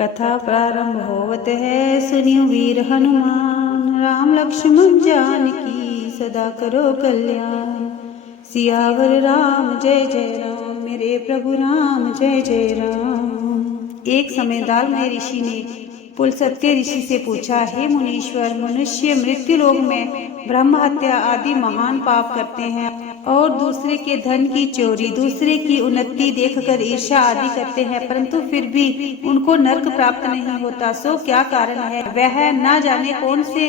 कथा प्रारंभ होवत है, सुनियो वीर हनुमान। राम लक्ष्मण जानकी सदा करो कल्याण। सियावर राम जय जय राम, मेरे प्रभु राम जय जय राम। एक समय दालमय ऋषि ने पुलस्त्य ऋषि से पूछा, हे मुनीश्वर, मनुष्य मृत्यु लोक में ब्रह्म हत्या आदि महान पाप करते हैं और दूसरे के धन की चोरी, दूसरे की उन्नति देखकर ईर्ष्या आदि करते हैं, परंतु फिर भी उनको नरक प्राप्त नहीं होता। सो क्या कारण है? वह न जाने कौन से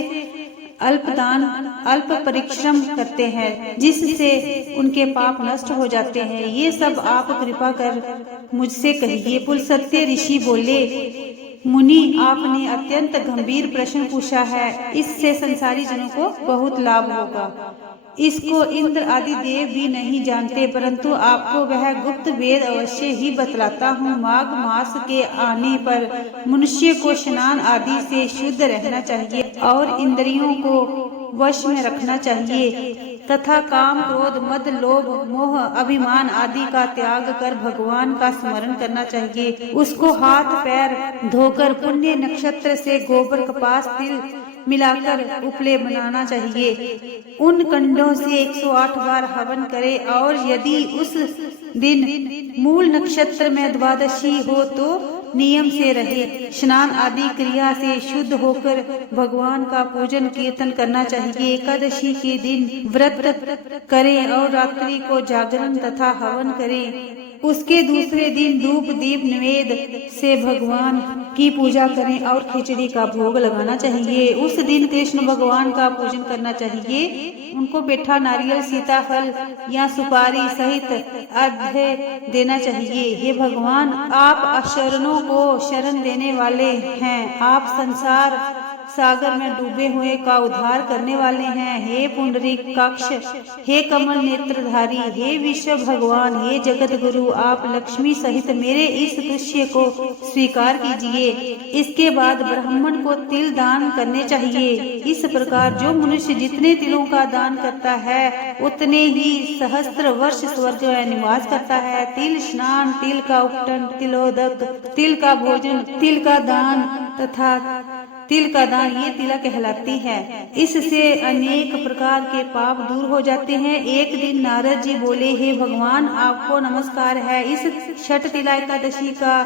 अल्प दान, अल्प परिश्रम करते हैं, जिससे उनके पाप नष्ट हो जाते हैं। ये सब आप कृपा कर मुझसे कहिए। पुलस्त्य ऋषि बोले, मुनि, आपने अत्यंत गंभीर प्रश्न पूछा है। इससे संसारी जनों को बहुत लाभ होगा। इसको इंद्र आदि देव भी नहीं जानते, परंतु आपको वह गुप्त वेद अवश्य ही बतलाता हूँ। माघ मास के आने पर मनुष्य को स्नान आदि से शुद्ध रहना चाहिए और इंद्रियों को वश में रखना चाहिए तथा काम, क्रोध, मद, लोभ, मोह, अभिमान आदि का त्याग कर भगवान का स्मरण करना चाहिए। उसको हाथ पैर धोकर पुण्य नक्षत्र से गोबर, कपास, तिल मिलाकर उपले बनाना चाहिए। उन कंडों से 108 बार हवन करे और यदि उस दिन मूल नक्षत्र में द्वादशी हो तो नियम से रहे। स्नान आदि क्रिया से शुद्ध होकर भगवान का पूजन कीर्तन करना चाहिए। एकादशी के दिन व्रत करें और रात्रि को जागरण तथा हवन करें। उसके दूसरे दिन धूप दीप नैवेद्य से भगवान की पूजा करें और खिचड़ी का भोग लगाना चाहिए। उस दिन कृष्ण भगवान का पूजन करना चाहिए। उनको पेठा, नारियल, सीताफल या सुपारी सहित अर्घ्य देना चाहिए। हे भगवान, आप अशरणों को शरण देने वाले हैं। आप संसार सागर में डूबे हुए का उद्धार करने वाले हैं। हे पुंडरीकाक्ष, हे कमल नेत्रधारी, हे विश्व भगवान, हे जगत गुरु, आप लक्ष्मी सहित मेरे इस दृश्य को स्वीकार कीजिए। इसके बाद ब्राह्मण को तिल दान करने चाहिए। इस प्रकार जो मनुष्य जितने तिलों का दान करता है उतने ही सहस्त्र वर्ष स्वर्ग में निवास करता है। तिल स्नान, तिल का उपटन, तिलोदक, तिल का भोजन, तिल का दान तथा तिल का दान, ये तिला कहलाती है। इससे अनेक प्रकार के पाप दूर हो जाते हैं। एक दिन नारद जी बोले, हे भगवान, आपको नमस्कार है। इस छठ तिला एकादशी का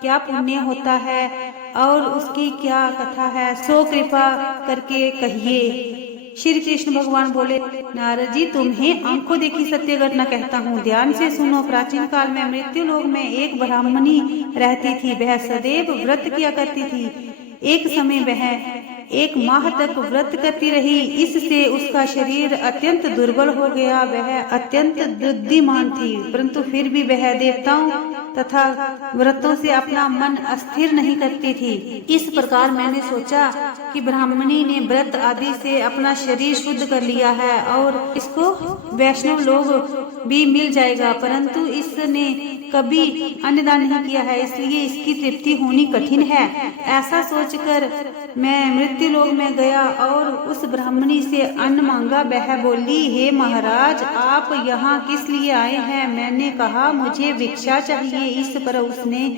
क्या पुण्य होता है और उसकी क्या कथा है, सो कृपा करके कहिए। श्री कृष्ण भगवान बोले, नारद जी, तुम्हें आंखों देखी सत्य घटना कहता हूँ, ध्यान से सुनो। प्राचीन काल में मृत्यु लोक में एक ब्राह्मणी रहती थी। वह सदैव व्रत किया करती थी। एक समय वह 1 माह तक व्रत करती रही। इससे उसका शरीर अत्यंत दुर्बल हो गया। वह अत्यंत बुद्धिमान थी, परंतु फिर भी वह देवताओं तथा व्रतों से अपना मन अस्थिर नहीं करती थी। इस प्रकार मैंने सोचा कि ब्राह्मणी ने व्रत आदि से अपना शरीर शुद्ध कर लिया है और इसको वैष्णव लोग भी मिल जाएगा, परंतु इसने कभी अन्नदान नहीं किया है, इसलिए इसकी तृप्ति होनी कठिन है। ऐसा सोचकर मैं मृत्यु लोक में गया और उस ब्राह्मणी से अन्न मांगा। वह बोली, हे महाराज, आप यहाँ किस लिए आए हैं? मैंने कहा, मुझे भिक्षा चाहिए। इस पर उसने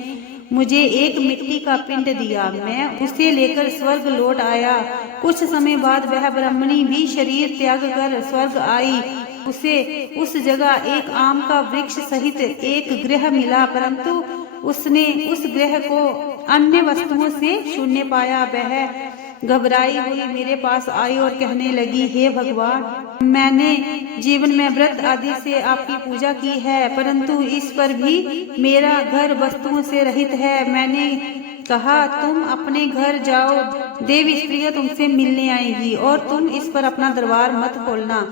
मुझे एक मिट्टी का पिंड दिया। मैं उसे लेकर स्वर्ग लौट आया। कुछ समय बाद वह ब्राह्मणी भी शरीर त्याग कर स्वर्ग आई। उसे उस जगह एक आम का वृक्ष सहित एक गृह मिला, परंतु उसने उस गृह को अन्य वस्तुओं से शून्य पाया। वह घबराई हुई मेरे पास आई और कहने लगी, हे भगवान, मैंने जीवन में व्रत आदि से आपकी पूजा की है, परंतु इस पर भी मेरा घर वस्तुओं से रहित है। मैंने कहा, तुम अपने घर जाओ, देवी स्त्रियां तुमसे मिलने आएंगी और तुम इस पर अपना दरबार मत खोलना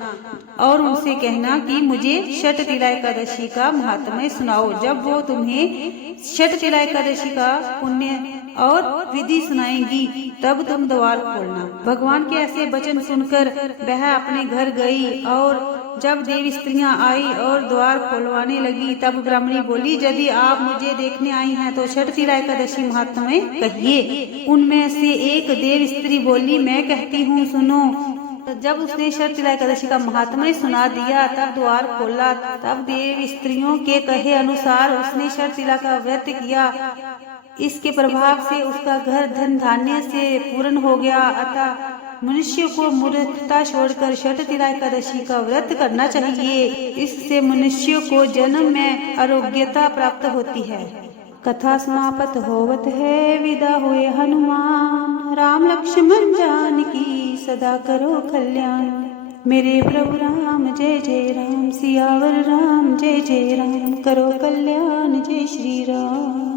और उनसे कहना कि मुझे छठ तिला एकादशी का महात्म्य सुनाओ। जब वो तुम्हें छठ तिला एकादशी का पुण्य और विधि सुनाएंगी तब तुम द्वार खोलना। भगवान के ऐसे वचन सुनकर वह अपने घर गई और जब देवी स्त्रियां आई और द्वार खोलवाने लगी तब ब्राह्मणी बोली, यदि आप मुझे देखने आई हैं तो छठ तिला एकादशी महात्म्य कहिए। उनमें से एक देव स्त्री बोली, मैं कहती हूँ, सुनो। जब उसने छठ तिला एकादशी का महात्म्य सुना दिया तब द्वार खोला। तब देव स्त्रियों के कहे अनुसार उसने छठ तिला का व्रत किया इसके प्रभाव से उसका घर धन धान्य से पूर्ण हो गया। अतः मनुष्य को मूर्खता छोड़कर षटतिला एकादशी का व्रत करना चाहिए। इससे मनुष्य को जन्म में आरोग्यता प्राप्त होती है। कथा समाप्त होवत है, विदा हुए हनुमान। राम लक्ष्मण जानकी सदा करो कल्याण। मेरे प्रभु राम जय जय राम, सियावर राम जय जय राम। करो कल्याण जय श्री राम।